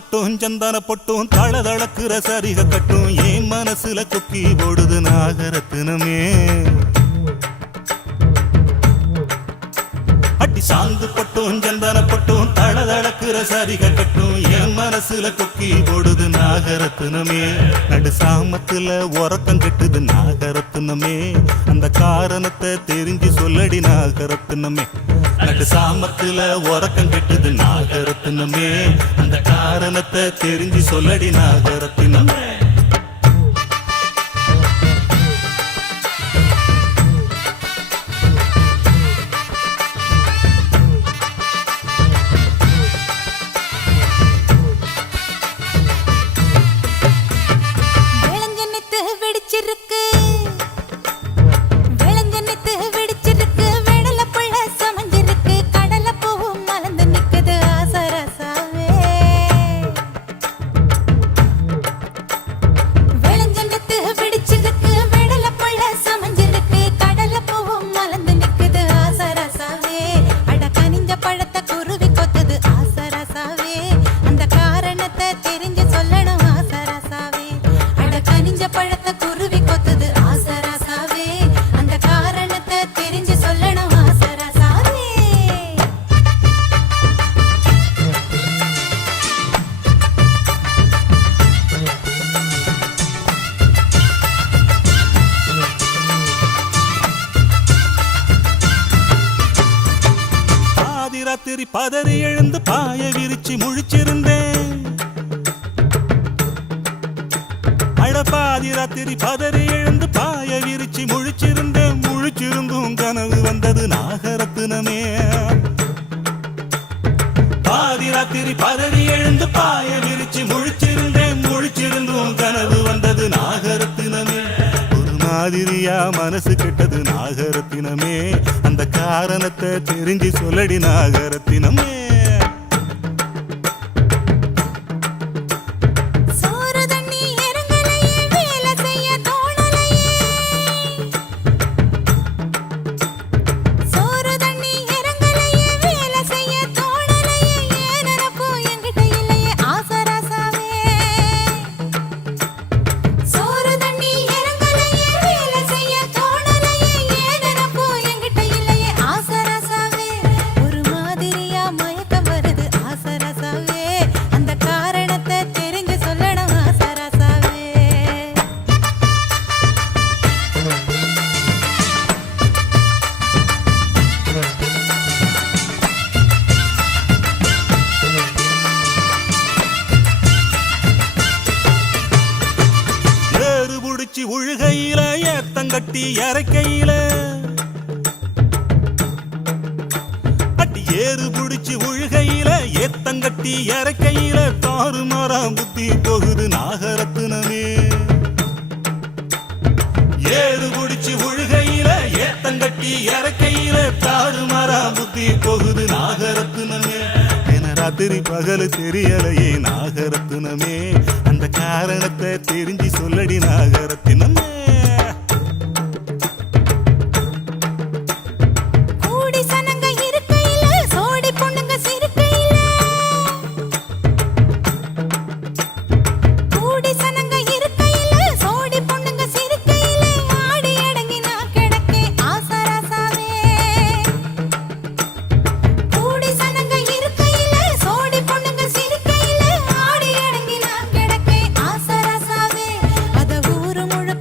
பட்டும் சந்தன பட்டும் தளதளக்குற சரிக கட்டும் என் மனசுல கொக்கி போடுது நாகரத்தினமே. அடி சாந்து பட்டும் சந்தன பட்டும் தளதளக்குற சரிக கட்டும் என் மனசுல கொக்கி போடுது நாகரத்தினமே. நடு சாமத்துல உறக்கம் கெட்டுது நாகரத்தினமே. அந்த காரணத்தை தெரிஞ்சு சொல்லடி நாகரத்தினமே. நடு சாமத்துல உறக்கம் கெட்டுது நாகரத்தினமே. அந்த காரணத்தை தெரிஞ்சு சொல்லடி நாகரத்தினமே. ராத்திரி பதறி எழுந்து பாய விரிச்சு முழிச்சிருந்தேன். அடப்பாதி ராத்திரி பதறி எழுந்து பாய விரிச்சு முழிச்சிருந்தேன். முழிச்சிருந்தும் கனவு வந்தது நாகரத்தினமே. பாதி ராத்திரி பதறி எழுந்து பாய விரிச்சு முழிச்சிருந்தேன். முழிச்சிருந்தும் கனவு வந்தது நாகரத்தினமே. ஒரு மாதிரியா மனசு கெட்டது நாகரத்தினமே. அந்த காரணத்தை தெரிஞ்சு சொல்லடி நாகரத்தினமே. உழுகையில ஏத்தங்கட்டி இறக்கையில அடி ஏறு புடிச்சு உழுகையில ஏத்தங்கட்டி இறக்கையில தாறுமாறாம் புத்தி போகுது நாகரத்தினமே. ஏறு புடிச்சு உழுகையில ஏத்தங்கட்டி இறக்கையில தாறுமாறாம் புத்தி போகுது நாகரத்தினமே. ராத்திரி பகல் தெரியலையே நாகரத்தினமே. அந்த காரணத்தை தெரிஞ்சு சொல்லடி நாகரத்தினமே.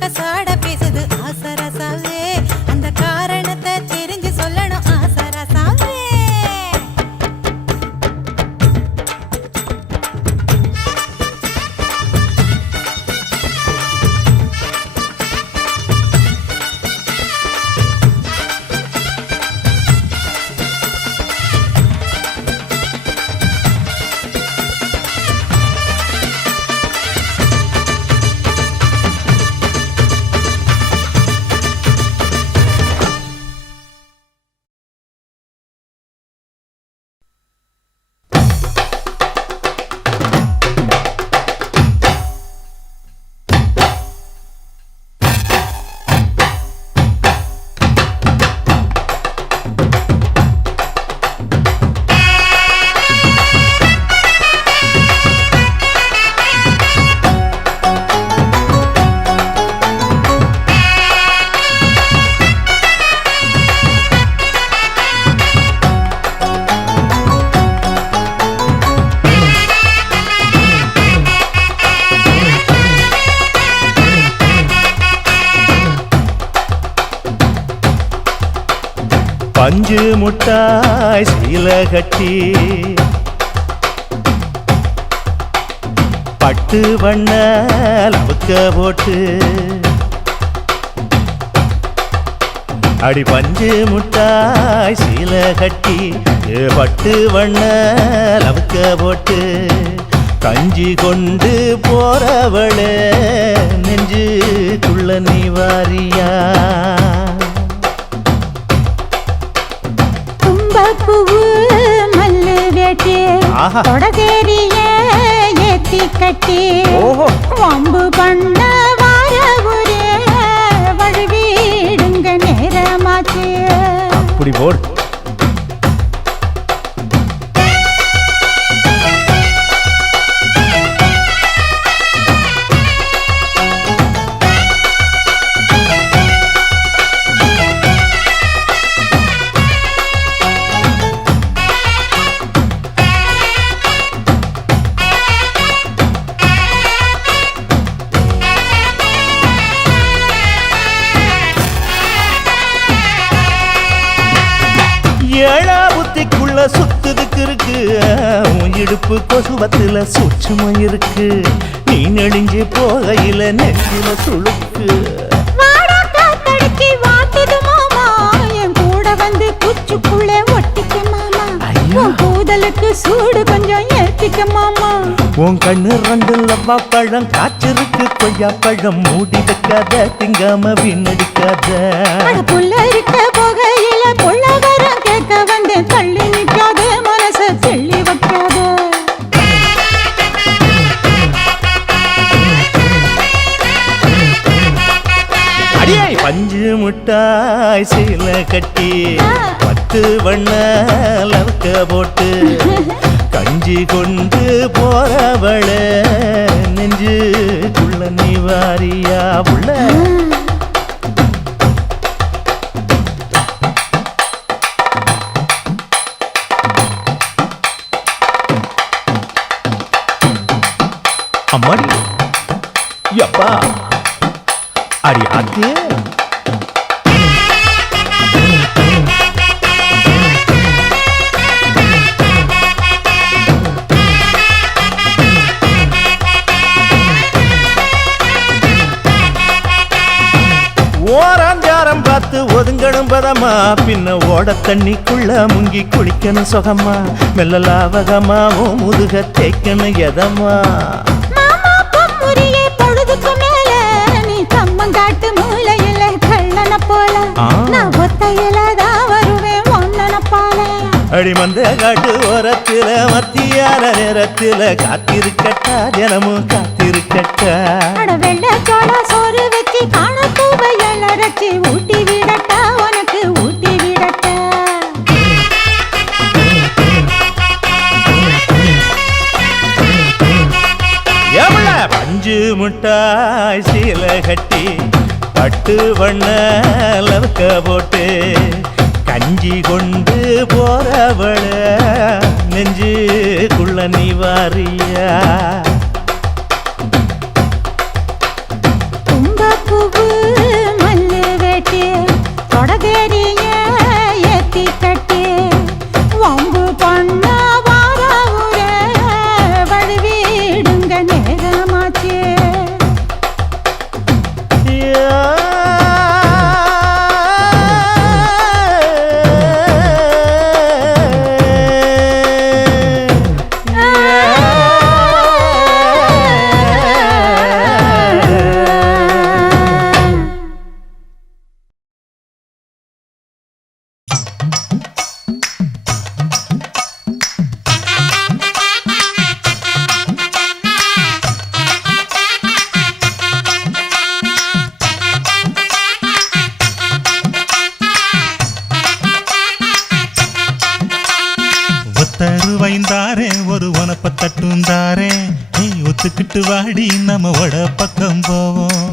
கசா பஞ்சு முட்டாய் சீல கட்டி பட்டு வண்ண லவுக்க போட்டு அடி பஞ்சு முட்டாய் சீல கட்டி பட்டு வண்ண லவுக்க போட்டு கஞ்சி கொண்டு போறவளே நெஞ்சுக்குள்ள நீ வாரியா தும்பப்பூவு மல்லு வேட்டி தொடதேரிய ஏத்தி கட்டி வம்பு பண்ண வார ஒரே வழுவிடுங்க நேரமாச்சு அப்படி போடு ஏழா புத்திக்குள்ள சுத்துதுக்கு இருக்கு உன் இடுப்பு கொசுவத்துல சூட்சமும் இருக்கு நீ நெளிஞ்சு போகையில நெஞ்சில சுழுக்கு குச்சுக்குள்ளே ஒட்டிக்க மாமா கூதலுக்கு சூடு கொஞ்சம் ஏத்திக்க மாமா உன் கண்ணு ரெண்டு லவ்வா பழம் காய்ச்சிருக்கு கொய்யா பழம் மூடி வைக்காத திங்காம வீணடிக்காத புள்ள இருக்க போகையில புள்ள வரம் கேட்க வந்து தள்ளி நிற்காத மனச தெள்ளி வைக்காத அடியே பஞ்சு முட்டாய் சீல கட்டி பத்து வண்ண லவுக்க போட்டு கஞ்சி கொண்டு போறவள நெஞ்சுக்குள்ள நீ வாரியா உள்ள அம்மாடி யப்பா அடி ஆத்தியே ஓராஞ்சாரம் பார்த்து ஒதுங்கணும் பதமா பின்ன ஓட தண்ணிக்குள்ள முங்கி குளிக்கணும் சுகமா மெல்ல லாவகமா ஓ முதுக தேய்க்கணும் எதமா பொழுதுக்கு மேல நீ கம்மங்காட்டு மூலையில கள்ளன போல நான் ஒத்தையிலதான் வருவேன் ஒன்னன போல அடிமந்த காட்டு ஓரத்துல மத்தியான நேரத்துல காத்திருக்கட்டா தினமும் காத்திருக்கட்டா வெள்ள சோள சோறு வச்சு காண பூவையல் அரைச்சி ஊட்டி விடட்டா உனக்கு ஊட்டி விடட்டா எவ்வள பஞ்சு முட்டாய் சீல கட்டி பட்டு வண்ண லவுக்க போட்டு கஞ்சி கொண்டு போறவள நெஞ்சுக்குள்ள நீ வாரியா தும்பப்பூவு மல்லு வேட்டி தொடதேரிய ஏத்தி கட்டி வம்பு பண்ண வார ஊரே வழுவிடுங்க நேரமாச்சு தருவைந்தாரே ஒரு உனப்ப தட்டுந்தாரே ஒத்துக்கிட்டு வாடி நம்ம வட பக்கம் போவோம்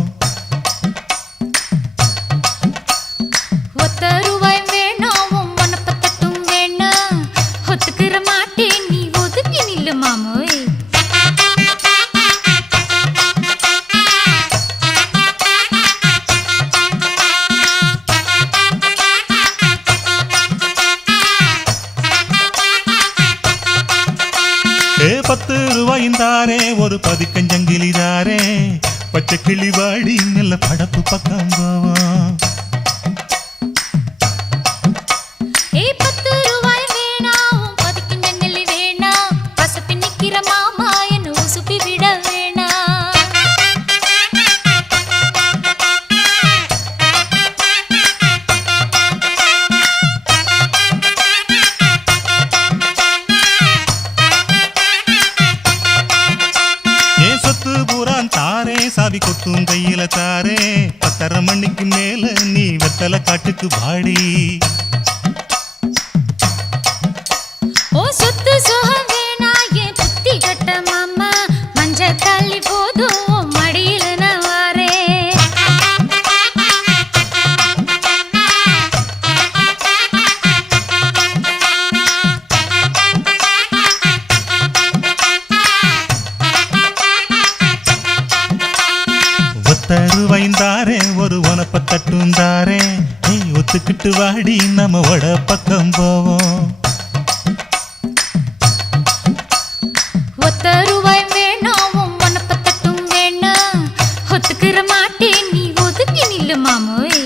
ஒத்தருவாய் வேணாம் உனப்ப தட்டும் வேணாம் ஒத்துக்கிற மாட்டேன் நீ ஒதுக்கி நில்லு மாமோய் 10 ரூபாயும் தாரே ஒரு பதிக்கஞ்சங்கிலி தாரே பச்சை கிளி வாடி நல்ல படப்பு பக்கம் போவோம். ஏய் 10 ரூபாய் வேணாம் பதிக்கஞ்சங்கிலி வேணாம் பசப்பி நிக்கிற மாமா என்ன உசுப்பி விட வேணாம். தாரே சாவி கொத்தும் கையில தாரே 10:30 மணிக்கு மேல நீ வெத்தல காட்டுக்கு வாடி. ஓ சொத்து சுகம் வேணா என் புத்தி கட்ட மாமா மஞ்ச தள்ளி போதும் மடியில நான் வாரேன். தருவைந்தாரே ஒரு உனப்ப தட்டுந்தாரே நீ ஒத்துக்கிட்டு வாடி நம்ம வட பக்கம் போவோம். 10 ரூபாய் வேணாம் உனப்ப தட்டும் வேணாம் ஒத்துக்கிற மாட்டேன் நீ ஒதுக்கி நில்லு மாமோய்.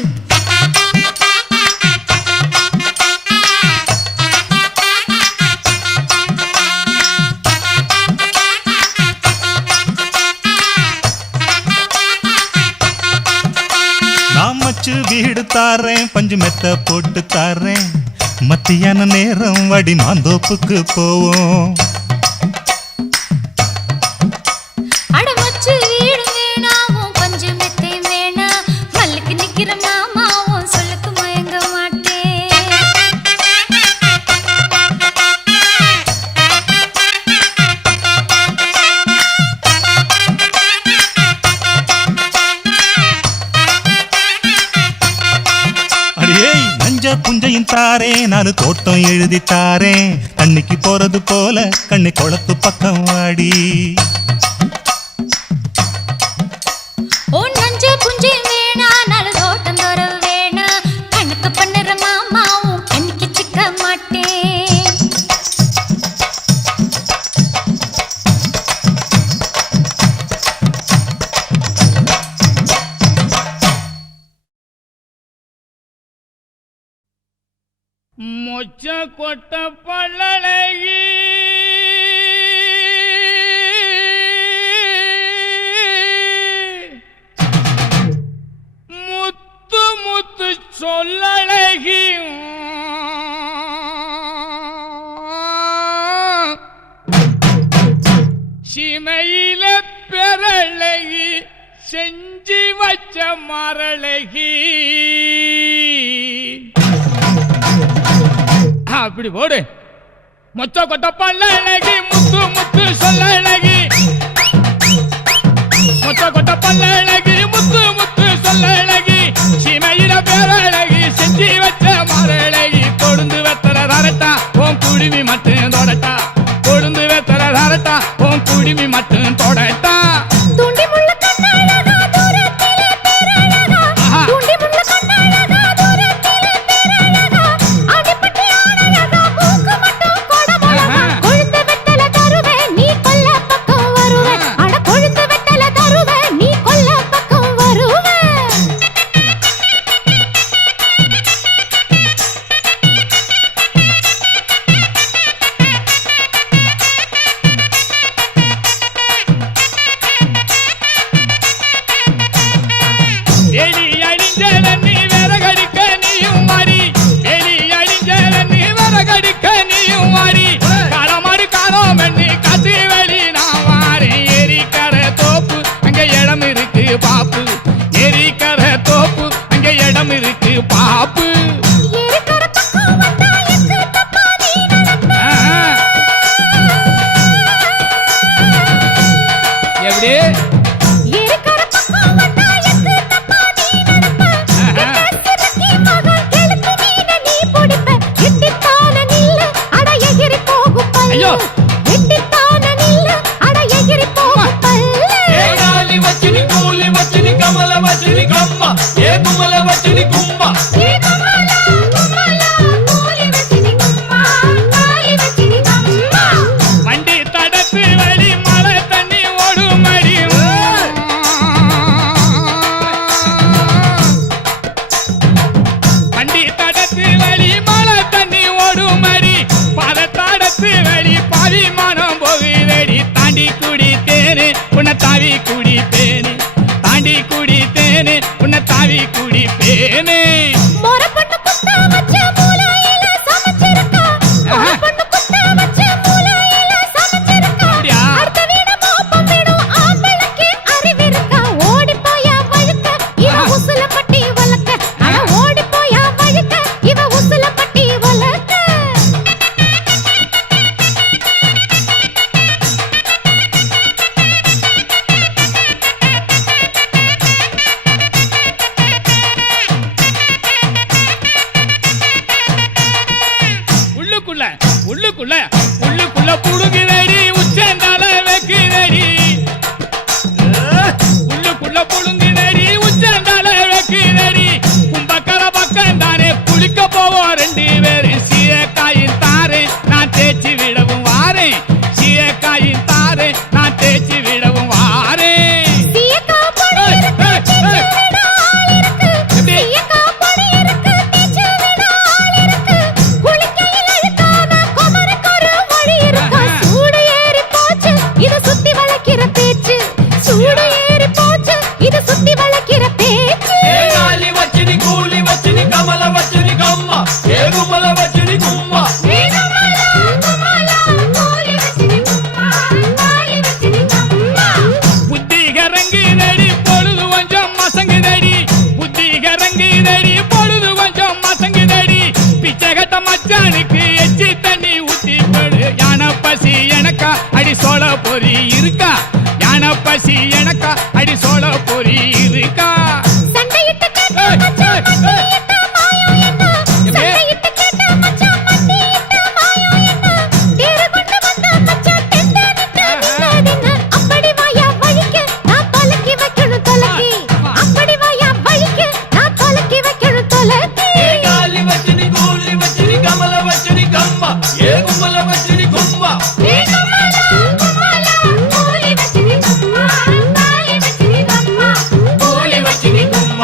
வீடு தாரேன் பஞ்சு மெத்த போட்டு தாரேன் மத்தியான நேரம் வடி மாந்தோப்புக்கு போவோம். அடமச்சு வீடு வேணாவும் பஞ்சு மெத்தை வேணா மல்லுக்கு நிக்கிற மாமாவும் சொல்லுக்கு மயங்க மாட்டேன். புஞ்சையும் தாரே 4 தோட்டம் எழுதி தாரே தண்ணிக்கு போறது போல கண்ணி குளத்து பக்கம் வாடி. ஓ நஞ்ச புஞ்சை வேணா 4 தோட்டம் தோற வேணா கண்ணுக்கு பண்ணுற மாமாவும் கண்ணிக்கு சிக்க மாட்டேன். மொச்ச கொட்ட பல்லழகி முத்து முத்து சொல்லழகி சிமையில பெறழகி செஞ்சி வச்ச மரழகி. அப்படி போடு. மொச்ச கொட்ட பல்லழகி முத்து முத்து சொல்லழகி மொச்ச கொட்ட பல்லழகி முத்து முத்து சொல்லழகி சீமையில பேரழகி செஞ்சி வச்ச மரழகி. கொழுந்து வெத்தர தரட்டா உன் குடிமி மட்டும் தொடட்டா கொழுந்து வெத்தர தரட்டா உன் குடிமி மட்டும் தொடட்டா. கொழுந்து வெத்தல தருவே நீ கொல்ல பசி எனக்கா அடி சோழ பொறி இருக்கா சண்டையிட்டு கேட்டா மச்சான் மண்டியிட்ட மாயம் என்ன சண்டையிட்டு கேட்டா மச்சான் மண்டியிட்ட மாயம் என்ன தேறு கொண்டு வந்த மச்சான் தென்ன அப்படி வாயா வழிக்கு நான் தொலக்கி வைக்கணும் தொலக்கி அப்படி வாயா வழிக்கு நான் தொலக்கி வைக்கணும் தொலக்கி గాలి వచ్చిని గూలి వచ్చిని కమల వచ్చిని కమ్మ ఏ గుమ్మల వచ్చిని గుమ్మ ఏ కమలా కమలా కోలి వచ్చిని కమ్మ కాలి వచ్చిని కమ్మ గూలి వచ్చిని గుమ్మ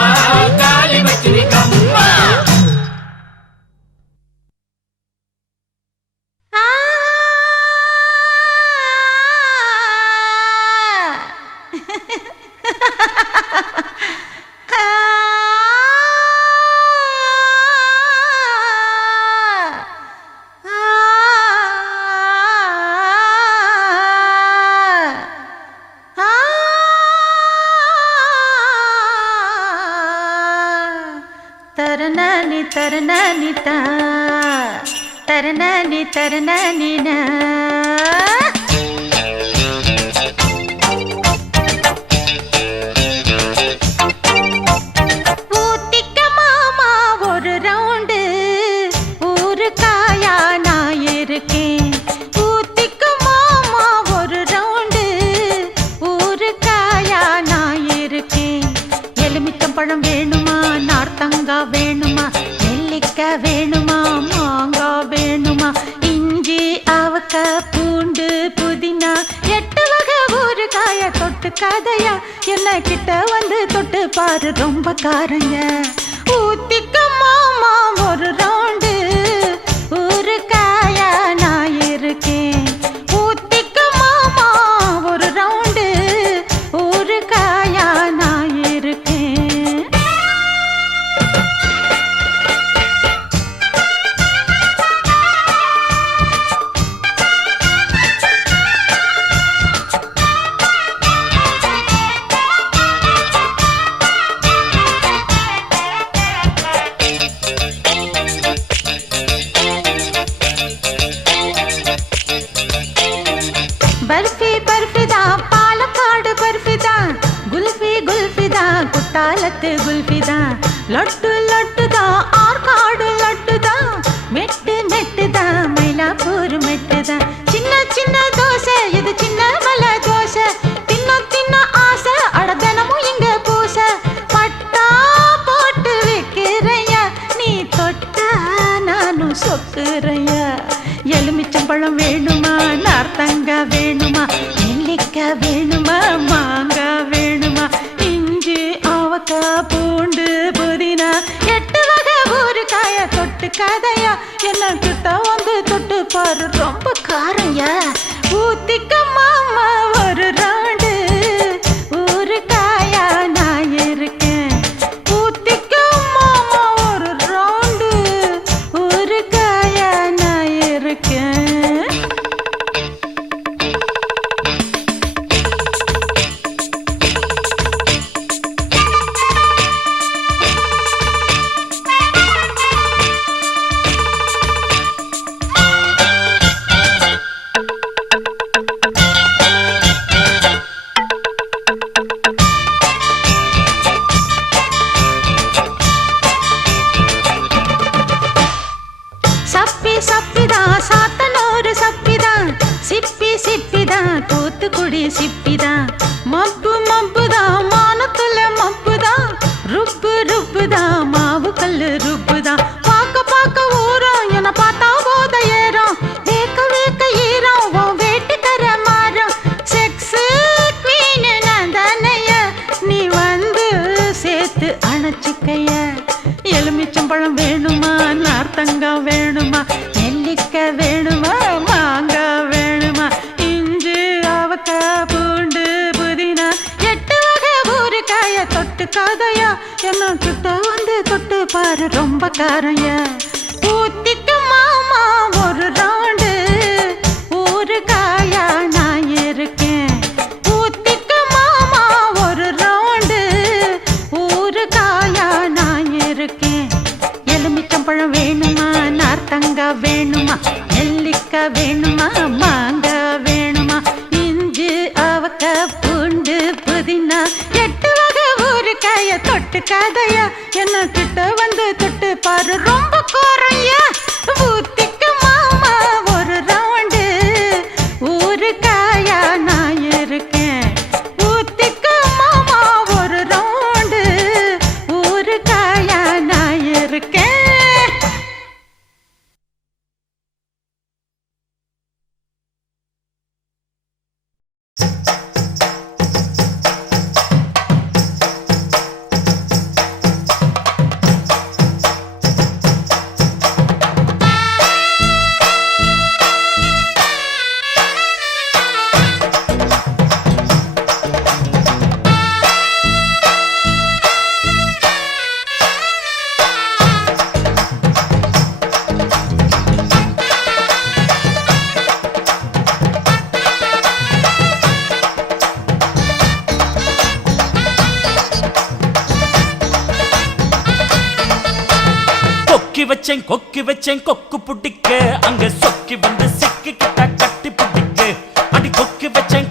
గాలి వచ్చిని కమ్మ தரணி தரணி தா தரணி தரணி நா ஊத்திக்க மாமா ஒரு ரவுண்டு ஊருக்காயா நான் இருக்கேன் ஊத்திக்க மாமா ஒரு ரவுண்டு ஊருக்காயா நான் இருக்கேன் எலுமிச்சம் பழம் வேணுமா நார்த்தங்கா வேணுமா நெல்லிக்காய் வேணுமா மாங்காய் வேணுமா இஞ்சி அவக்காய் பூண்டு புதினா 8 வகை ஊறுகாய தொட்டு கதையா என்ன கிட்ட வந்து தொட்டு பாரு ரொம்ப காரங்க ஊத்திக்க மாமா ஒரு ரவுண்டு ஊறுகாயா நான் இருக்கேன் ஊத்திக்க மாமா ஒரு ரவுண்டு ஊறுகாயா நான் இருக்கேன் बर्फी बर्फी दा पालक्काड बर्फी दा गुल्फी गुल्फी दा कुट्टालत गुल्फी दा लड्डू लड्डू दा आर्काड लड्डू दा मेट्टु मेट्टु दा मैलापूर मेट्टु दा चिन्न चिन्न दोसे इदु चिन्न मலை दोसे तिन्न तिन्न आसे अड दिनमुம் இங்க பூசை பட்டா போட்டு வைக்கிறையா நீ தொட்டா நானும் சொக்குறையா எலுமிச்சம் பழம் வேணுமா நார்த்தங்கா வேணுமா நெல்லிக்காய் வேணுமா மாங்காய் வேணுமா இஞ்சி அவக்காய் பூண்டு புதினா 8 வகை ஊறுகாய தொட்டு கதையா என்ன கிட்ட வந்து தொட்டு பாரு ரொம்ப காரையா ஊத்திக்க மாமா ஒரு ரவுண்டு ஊறுகாயா நான் இருக்கேன் ஊத்திக்க மாமா ஒரு ரவுண்டு ஊறுகாயா நான் இருக்கேன் சப்பி சப்பிதா சாத்தனூர் சப்பிதா சிப்பி சிப்பிதா தூத்துக்குடி சிப்பிதா மப்பு மப்புதா மானத்துல மப்புதா ருப்பு ருப்புதா மாவு கல்லு ருப்புதா பாக்க பாக்க ஊரம் என பார்த்தா போத ஏறம் வேக்க வேக்க ஈரம் உன் வேட்டுக்கர மாறம் செக்ஸ் குவீன் நான் தானைய நீ வந்து சேர்த்து அணைச்சிக்கைய எலுமிச்சம் பழம் வேணுமா நார்த்தங்கா வேணுமா நெல்லிக்காய் வேணுமா மாங்காய் வேணுமா இஞ்சி அவக்காய் பூண்டு புதினா 8 வகை ஊறுகாய தொட்டு கதையா என்ன கிட்ட வந்து தொட்டு பாரு ரொம்ப காரையா ஊத்திக்க மாமா ஒரு ரவுண்டு ஊறுகாயா நான் இருக்கேன் ஊத்திக்க மாமா ஒரு ரவுண்டு ஊறுகாயா நான் இருக்கேன் எலுமிச்சம் பழம் வேணுமா நார்த்தங்கா வேணுமா நெல்லிக்காய் வேணுமா மாங்காய் வேணுமா இஞ்சி அவக்காய் பூண்டு இருக்காதையா என்ன கிட்ட வந்து தொட்டு பாரு ரொம்ப கோரையா ஊத்திக்கு மாமா ஒரு ரவுண்டு ஊருக்காயா நான் இருக்கேன் ஊத்திக்கு மாமா ஒரு ரவுண்டு ஊருக்காயா நான் இருக்கேன் கொக்கி வச்சேன் கொக்கு புடிக்க அங்க சொக்கி வந்து சிக்கிக்கிட்ட கட்டி புடிக்க அடி கொக்கி வச்சேன்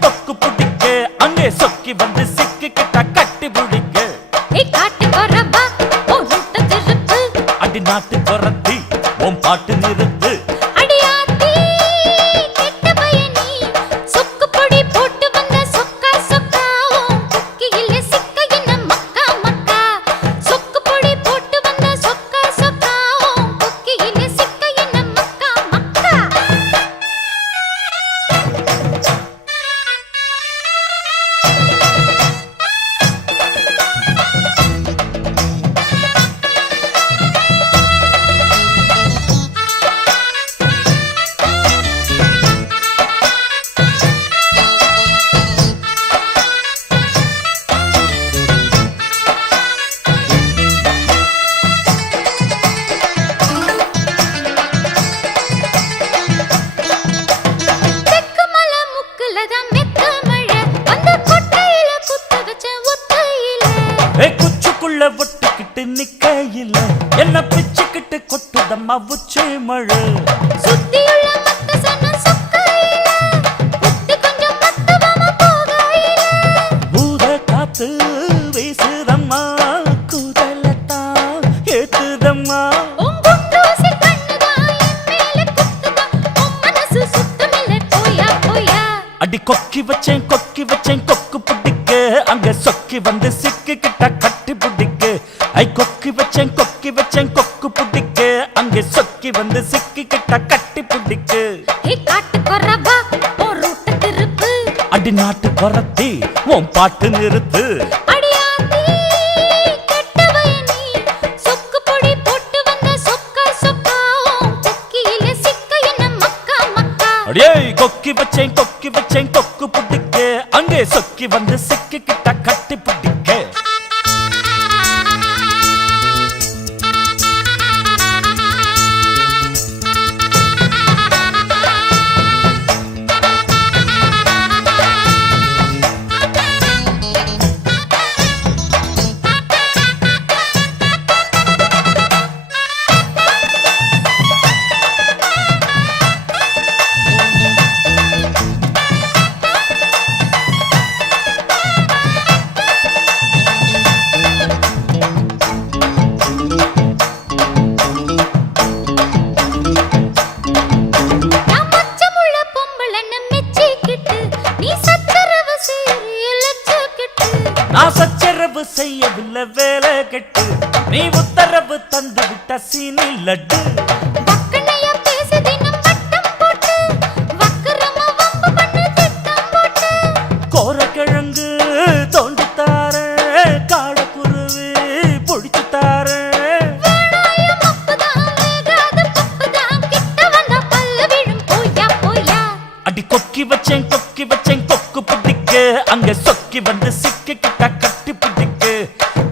கொக்கு புடிக்க அங்க சொக்கி வந்து சிக்கிக்கிட்ட கட்டி புடிக்க அடி நாட்டு கொரத்தி உன் பாட்டு நிறுத்து ஒட்டிக்கிட்டு நிக்கையில என்ன பிச்சுக்கிட்டு கொட்டுதம்மா உச்சி மழை பூத காத்து வீசுதம்மா கூதலத்தான் ஏத்துதம்மா அடி கொக்கி வச்சேன் கொக்கு புடிக்க அங்க சொக்கி வந்து சிக்கிக்கிட்ட கட்டி புடிக்க ஐ கொக்கி வச்சேன் கொக்கு புடிக்க அங்க சொக்கி வந்து சிக்கிக்கிட்ட கட்டி புடிக்க அடி நாட்டு கொரத்தி உன் பாட்டு நிறுத்து அடியே கொக்கி வச்சேன் கொக்கு புடிக்க அங்கே சொக்கி வந்து சிக்கிக்கிட்ட கட்டி புடிக்க நான் சச்சரவு செய்யவில்லை வேலை கெட்டு நீ உத்தரவு தந்து விட்ட சீனி லட்டு கோரக்கிழங்கு தோண்டித்தார காடக்குருவி பொடிச்சுத்தார அடி கொக்கி வச்சேன் கொக்கு புடிக்க அங்க சொக்கி வந்து சிக்கிக்கிட்ட கட்டி புடிக்க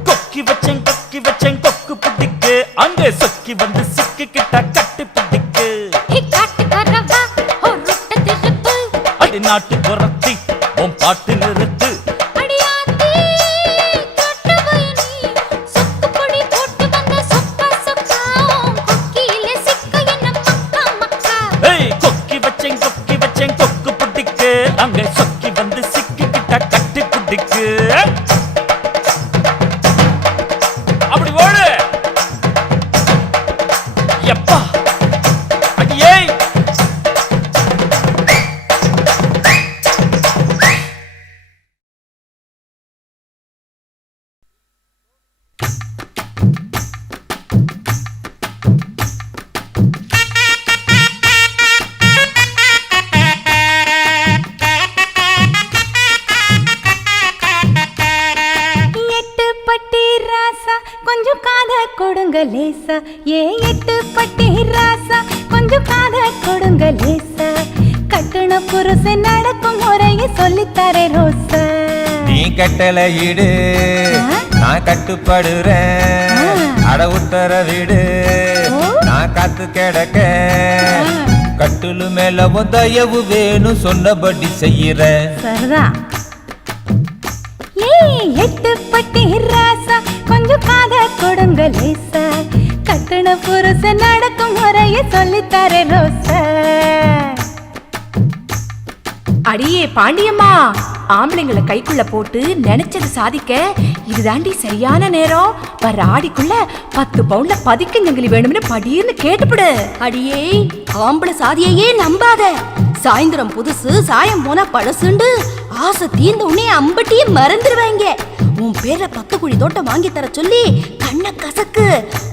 கொக்கி வச்சேன் கொக்கு புடிக்க அங்க சொக்கி வந்து சிக்கிக்கிட்ட கட்டி புடிக்க அடி நாட்டு கொரத்தி உன் பாட்டு நிறுத்து கொக்கி வச்சேன் கொக்கு புடிக்க அங்க சொக்கி வந்து சிக்கிக்கிட்ட கட்டி புடிக்க கொடுங்க லேசா ஏ எட்டு பட்டி ராசா கொஞ்சம் காத கொடுங்க லேசா கட்டுன புருஷன் நடக்கும் முறையை சொல்லித்தரே ரோசா நீ கட்டளை இடு நான் கட்டுப்படுறேன் அட உத்தரவிடு நான் காத்து கிடக்க கட்டுலு மேல தயவு வேணும் சொன்னபடி செய்யறேன் சரிதா ஏ எட்டு பட்டி ராசா கொஞ்சம் காத கொடுங்க லேசா கட்டுன புருஷன் நடக்கும் முறையை சொல்லித்தரே ரோசா அடியே பாண்டியம்மா ஆம்பளைங்களை கைக்குள்ள போட்டு நினைச்சது சாதிக்க இதுதாண்டி சரியான நேரம் வர ஆடிக்குள்ள 10 பவுண்ட்ல பதிக்கஞ்சங்கிலி வேணும்னு படின்னு கேட்டுப்படு அடியே ஆம்பளை சாதியையே நம்பாத சாயந்தரம் புதுசு சாயம் போனா பழசுண்டு ஆசை தீர்ந்த உடனே அம்பட்டியே மறந்துடுவாங்க உன் பேர்ல 10 குழி தோட்டம் வாங்கி தர சொல்லி கண்ண கசக்கு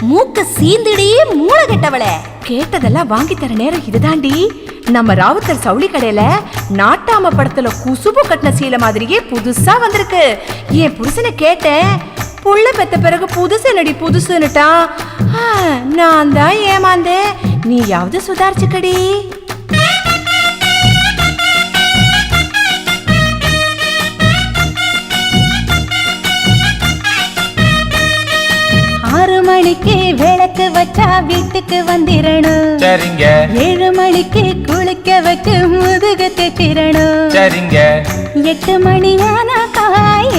மூக்க சீந்திடி மூளை கெட்டவளே கேட்டதெல்லாம் வாங்கி தர நேரம் இதுதாண்டி நம்ம ராவுத்தர் சவுளி கடையில நாட்டாம படத்துல குசுபு கட்டின சீலை மாதிரியே புதுசா வந்திருக்கு என் புருஷனை கேட்டேன் புள்ள பெத்த பிறகு புதுசு நடி புதுசுன்னுட்டா நான் தான் ஏமாந்தேன் நீயாவது சுதாரிச்சுக்கடி மணிக்கு விளக்கு வச்சா வீட்டுக்கு வந்திரணும் சரிங்க 7 மணிக்கு குளிக்க வச்சு முதுகு தேச்சிரணும் சரிங்க 8 மணி ஆனாக்கா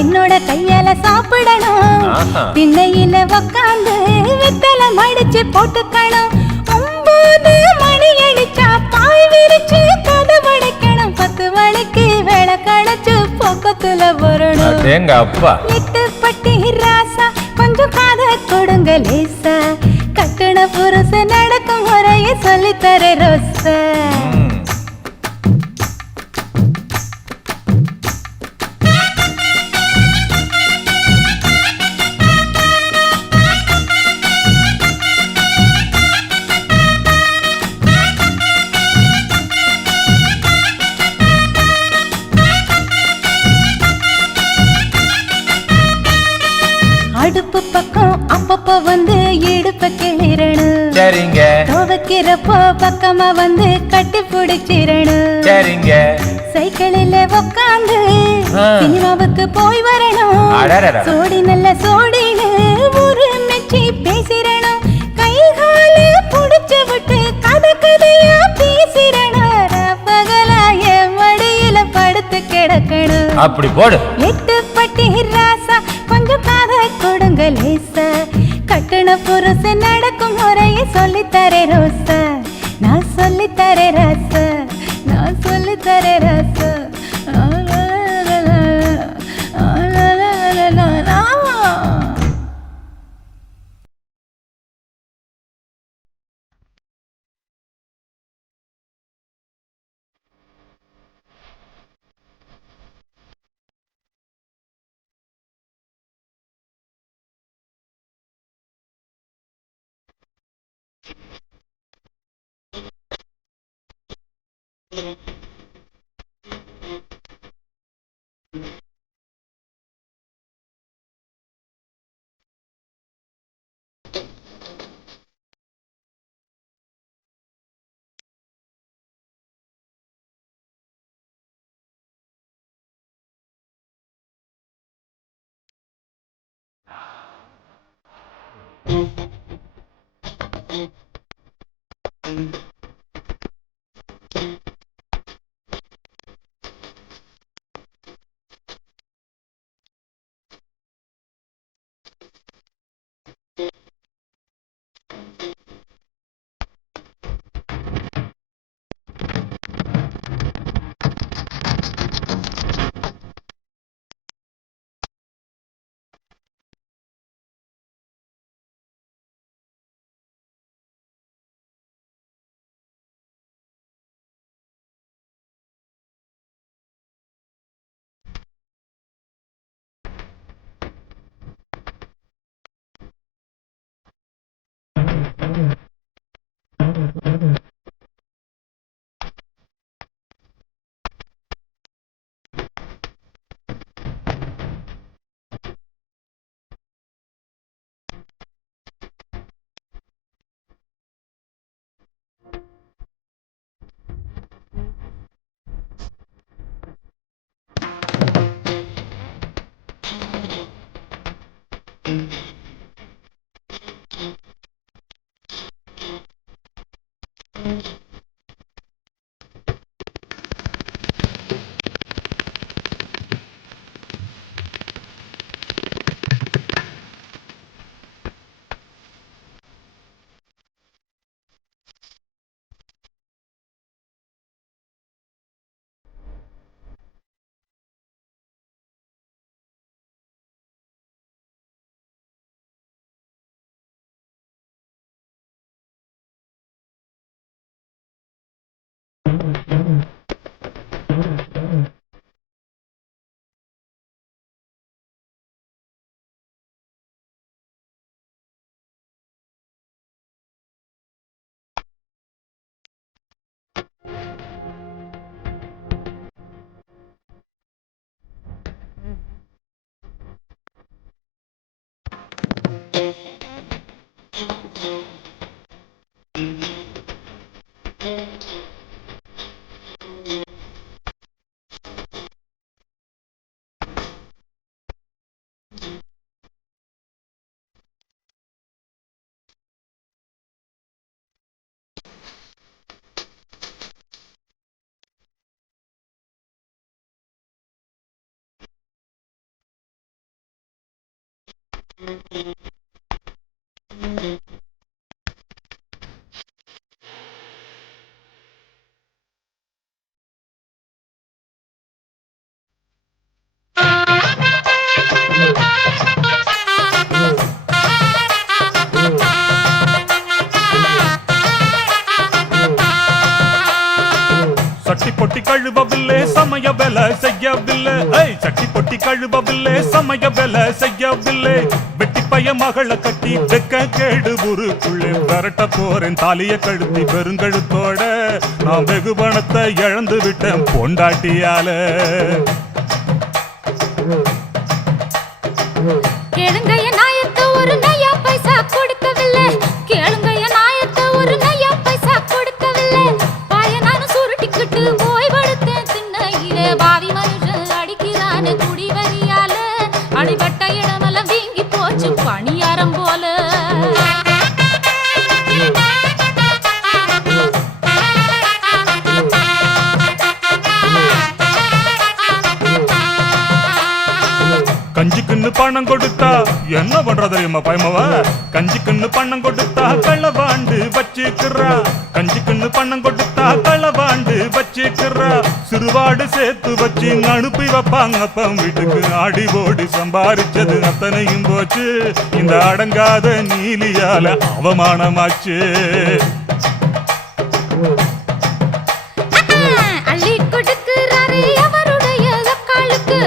என்னோட கையால சாப்பிடணும் திண்ணையில உக்காந்து வெத்தலை மடிச்சு போட்டுக்கணும் 9 மணி அடிச்சா பாய் விரிச்சு கதவடைக்கணும் 10 மணிக்கு விளக்கடைச்சு பக்கத்துல வரணும் எங்க அப்பா 8 பட்டி ராசா கொஞ்சம் காத கொடுங்க லேசா கட்டுன புருஷன் நடக்கும் முறையை சொல்லித்தரே ரோசா அடுப்பு பக்கம் அப்பப்போ வந்து இடுப்ப கிளிரணும் சரிங்க துவைக்கிறப்போ பக்கமா வந்து கட்டி பிடிச்சிரணும் சரிங்க சைக்கிளில் உக்காந்து சினிமாவுக்கு போய் வரணும் சோடி நல்ல சோடின்னு ஒரு மெச்சி பேசிரணும் கை கால புடிச்சு விட்டு கதை கதையா பேசிரணும் பகலா என் மடியில படுத்து கிடக்கணும் அப்படி போடு 8 பட்டி ராசா கொஞ்சம் காத கொடுங்க லேசா கட்டுன புருஷன் நடக்கும் முறையை சொல்லித்தரே ரோசா நான் சொல்லித்தரே ராசா நான் சொல்லித்தரே ராசா சட்டி பொட்டி கழுவவில்லை சமய வேலை செய்யவில்லை சட்டி பொட்டி கழுவவில்லை சமய வேலை செய்யவில்லை வெட்டி பைய மகளை கட்டி வெக்க கேடு ஊருக்குள்ளே விரட்ட போறேன் தாலிய கழுத்தி பெருங்கழுத்தோட நான் வெகு பணத்தை இழந்து விட்டேன் பொண்டாட்டியால கேளுங்கைய நாயத்தை ஒரு நயா பைசா கொடுக்கவில்லை கேளுங்கைய நாயத்தை ஒரு நயா பைசா கொடுக்கவில்லை பாயனானு சுருட்டிக்கிட்டு ஓய்வெடுத்தேன் திண்ணையிலே பாவி மனுஷன் அடிக்கிறானு குடி வரியால அடிபட்ட இடமெல்லாம் வீங்கி போச்சு பணியாரம் போல கஞ்சிக்குன்னு பணம் கொடுத்தா என்ன பண்ற தெரியுமா பயமவ கஞ்சிக்குன்னு பணம் கொடுத்தா களவாண்டு வச்சுக்கிறா கஞ்சிக்குன்னு பணம் கொடுத்தா களவாண்டு வச்சுக்கிறா சிறுவாடு சேர்த்து வச்சு அனுப்பி வைப்பாங்க அப்பம் வீட்டுக்கு ஆடி ஓடி சம்பாரிச்சது அத்தனையும் போச்சு இந்த அடங்காத நீலியால அவமானமாச்சு அள்ளி கொடுக்கிறாரு அவருடைய அக்காளுக்கு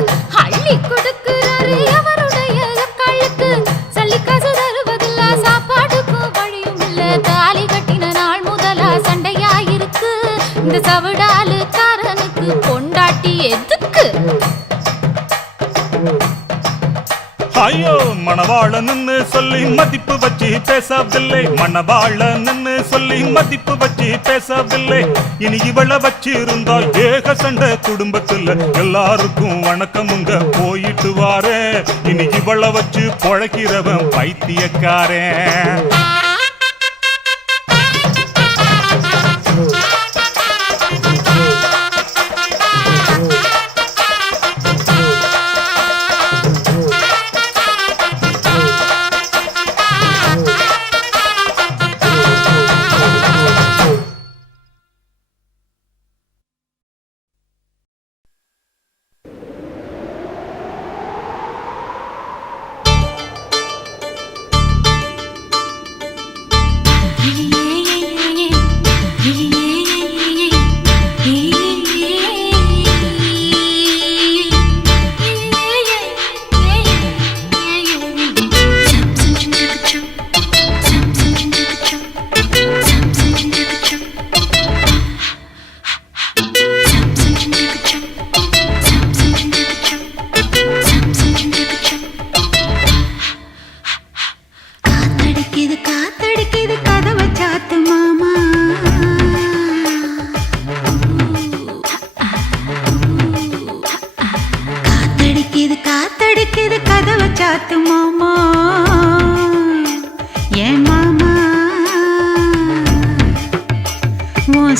அள்ளி கொடுக்கிறாரு அவருடைய அக்காளுக்கு சல்லி காசு தருவதில்ல சாப்பாடுக்கும் வழியும் இல்ல தாலி கட்டின நாள் முதலா சண்டையாயிருக்கு இந்த சவடாலு காரனுக்கு பொண்டாட்டி எதுக்கு ஐயோ மணவாளன்னு சொல்லி மதிப்பு வச்சு பேசவில்லை மணவாளன்னு சொல்லி மதிப்பு வச்சு பேசவில்லை இனி இவளை வச்சிருந்தா ஏக சண்டை குடும்பத்துல எல்லாருக்கும் வணக்கமுங்க போயிட்டு வாரே இனி இவளை வச்சு பொழைக்கிறவன் பைத்தியக்காரன்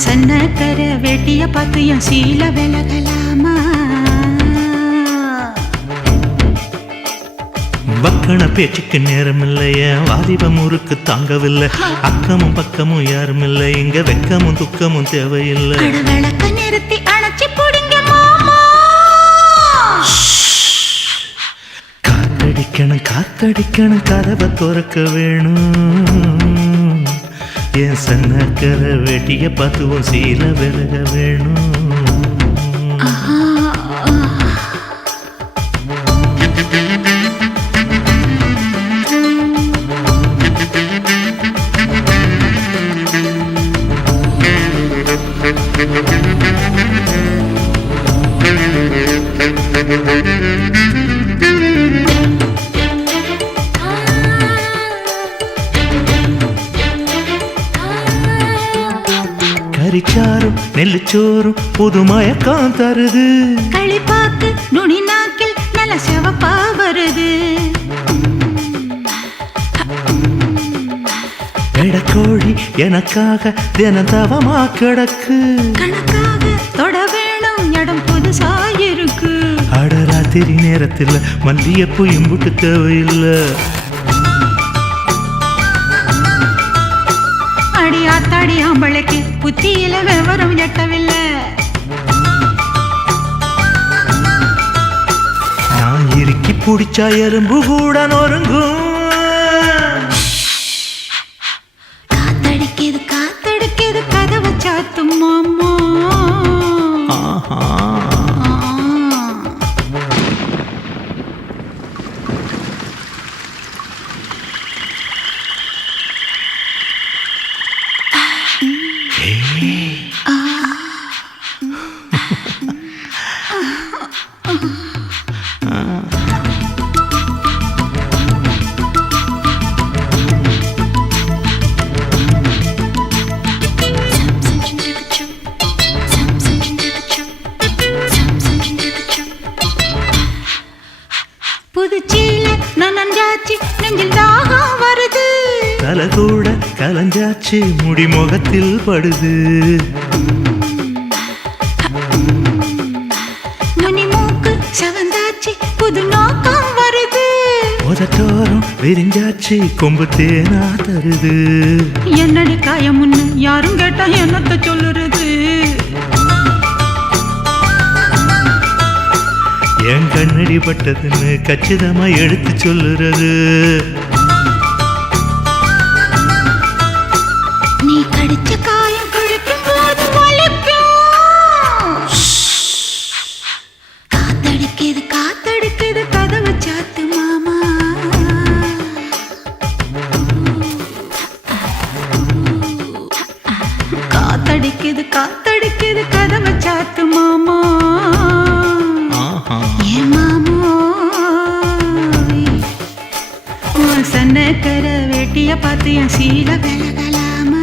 சன்னக்கர வேட்டிய பார்த்து என் சீல விலகலாமா வக்கண பேச்சுக்கு நேரம் இல்லைய வாலிப முறுக்கு தாங்கவில்லை அக்கமும் பக்கமும் யாரும் இல்லை இங்க வெக்கமும் துக்கமும் தேவையில்லை விளக்க நிறுத்தி அணைச்சி போடுங்க மாமா காத்தடிக்கணும் காத்தடிக்கணும் கதவை திறக்க வேணும் என் சன்னக்கர வேட்டிய பார்த்துவோம் சீல விலக வேணும் கரிச்சாரும் நெல்லுச்சோறும் புது மயக்கம் தருது களிப்பாக்கு நுனி நாக்கில் நல்ல சிவப்பா வருது எடக்கோழி எனக்காக தினதவமா கிடக்கு கணக்காக தொட வேணும் இடம் புதுசா இருக்கு அடராத்திரி நேரத்தில் மல்லியப்பூ இம்புட்டு தேவையில்லை ஆத்தாடி ஆம்பளைக்கு புத்தியில விவரம் எட்டவில்லை. நான் இறுக்கி பிடிச்சா எறும்பு கூட நொறுங்கும். காத்தடிக்குது காத்தடிக்குது கதவை சாத்தும் மாமா. ஆஹா புதுச்சீல நனஞ்சாச்சு நெஞ்சில் தாகம் வருது. தலை கூட கலஞ்சாச்சு முடி முகத்தில் படுது. முனி மூக்கு சவந்தாச்சு புது நோக்கம் வருது. உதட்டோரம் விரிஞ்சாச்சு கொம்பு தேனா தருது. என்னடி காயமுன்னு யாரும் கேட்டா என்னத்த சொல்லுறது. என் கண்ணடி பட்டதுன்னு கச்சிதமா எடுத்து சொல்லுறது. நீ கடிச்ச காயம் கழிக்கும் போது வலிக்கும். காத்தடிக்குது காத்தடிக்குது கதவை சாத்து மாமா. காத்தடிக்குது காத்தடிக்குது கதவை சாத்து மாமா. ஏன் மாமோ சன்னக்கர வேட்டிய பார்த்து என் சீல விலகலாமா.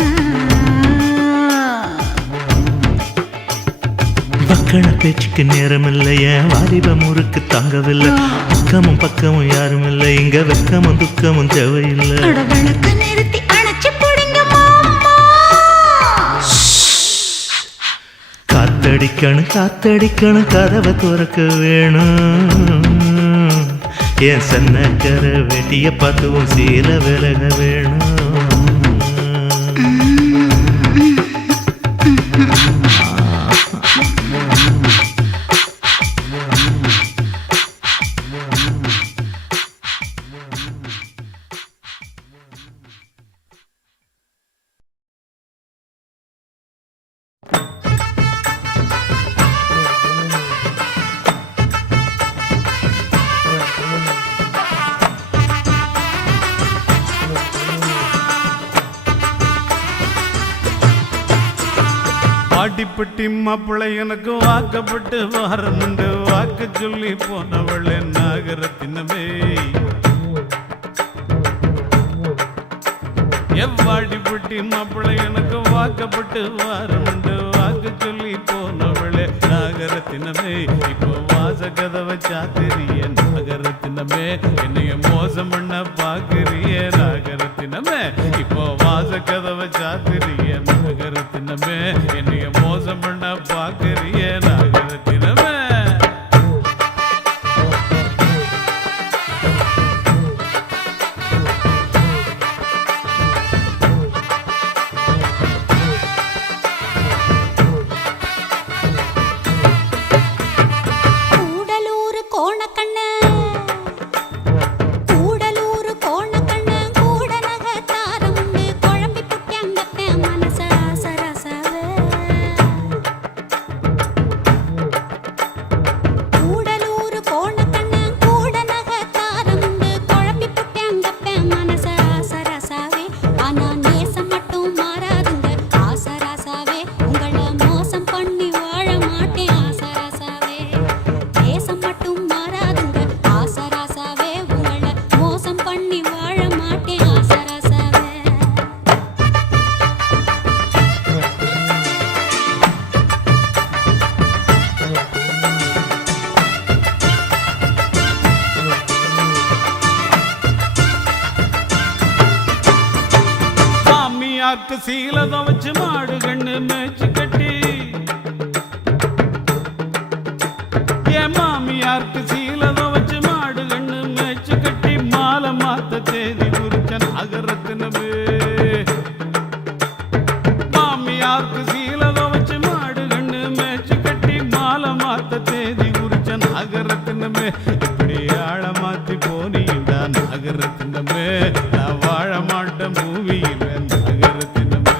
பக்கன பேச்சுக்கு நேரம் இல்லை, என் வாலிப முறுக்கு தாங்கவில்லை. பக்கமும் பக்கமும் யாரும் இல்லை, இங்க வெக்கமும் துக்கமும் தேவையில்லை. விளக்க நிறுத்தி அணைச்சு போடுங்க மாமா. காத்தடிக்கணும் காத்தடிக்கணும் கதவை திறக்க வேணும். என் சன்னக்கர வெட்டிய பார்த்துவும் சீல விலக வேணும். வாடிப்பட்டி மாப்பிள்ளை எனக்கு வாக்கப்பட்டு வரணுண்டு வாக்கு சொல்லி போனவளே நாகரத்தினமே. எவ்வாடிப்பட்டி மாப்பிள்ளை எனக்கு வாக்கப்பட்டு வரணுண்டு வாக்கு சொல்லி போனவளே நாகரத்தினமே. இப்போ வாச கதவை சாத்திரிய நாகரத்தினமே, என்னைய மோசம் பண்ண பாக்குறிய நாகரத்தினமே. இப்போ வாச கதவை சாத்திரிய நாகரத்தினமே, என்னைய மோசம் பண்ண பாக்குறிய நாகரத்தினமே. மாமியார்க்கு சீலத வச்சு மாடு கண்ணு மேய்ச்சி கட்டி, என் மாமியார்க்கு சீலத வச்சு மாடு கண்ணு மேய்ச்சி கட்டி, மாலை மாத்த தேதி குறிச்ச நாகரத்தினமே. இப்படி ஆழ மாத்தி போனீண்டா நாகரத்தினமே நான் வாழ மாட்டேன் பூமியில நாகரத்தினமே.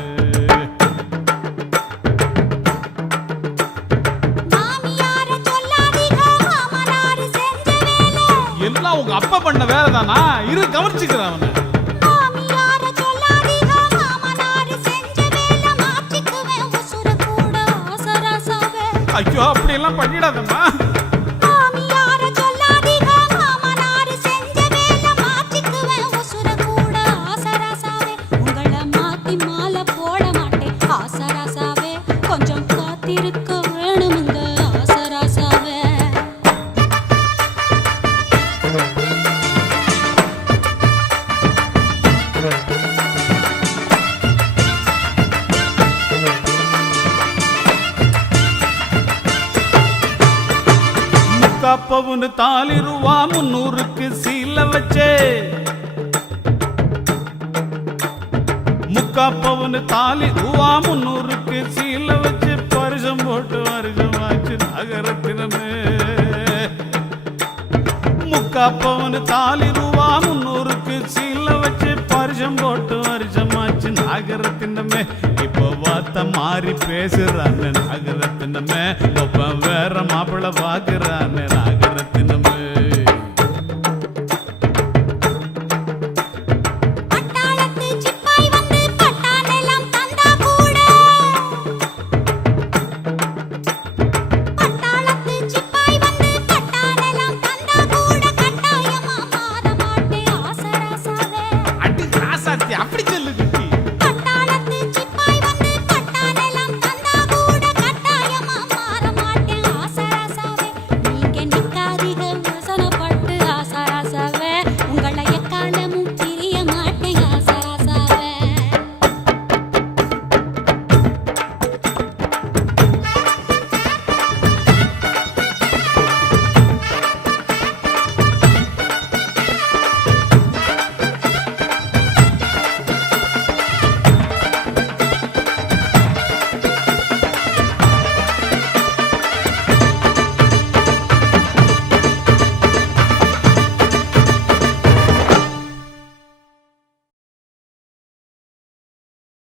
எல்லாம் உங்க அப்பா பண்ண வேலை தானா? இரு கவனிச்சுக்கிறேன் அவனை. ஐயோ அப்படி எல்லாம் பண்ணிடாதம்மா. கொஞ்சம் காத்திருக்க வேணுமுங்க ஆசராசாவே. முக்காப்பவுன்னு தாலி ரூபா 300க்கு சீல வச்சே. முக்காப்பவுன்னு தாலி ரூபா 300க்கு சீல வச்சு பரிசம் போட்டு வருஷமாச்சு நகரத்தினமே. முக்காப்பவுன்னு தாலி ரூபா 300க்கு சீல வச்சு பரிசம் போட்டு வருஷமாச்சு நாகரத்தினமே. இப்போ வார்த்தை மாறி பேசுறாங்க நாகரத்தினமே.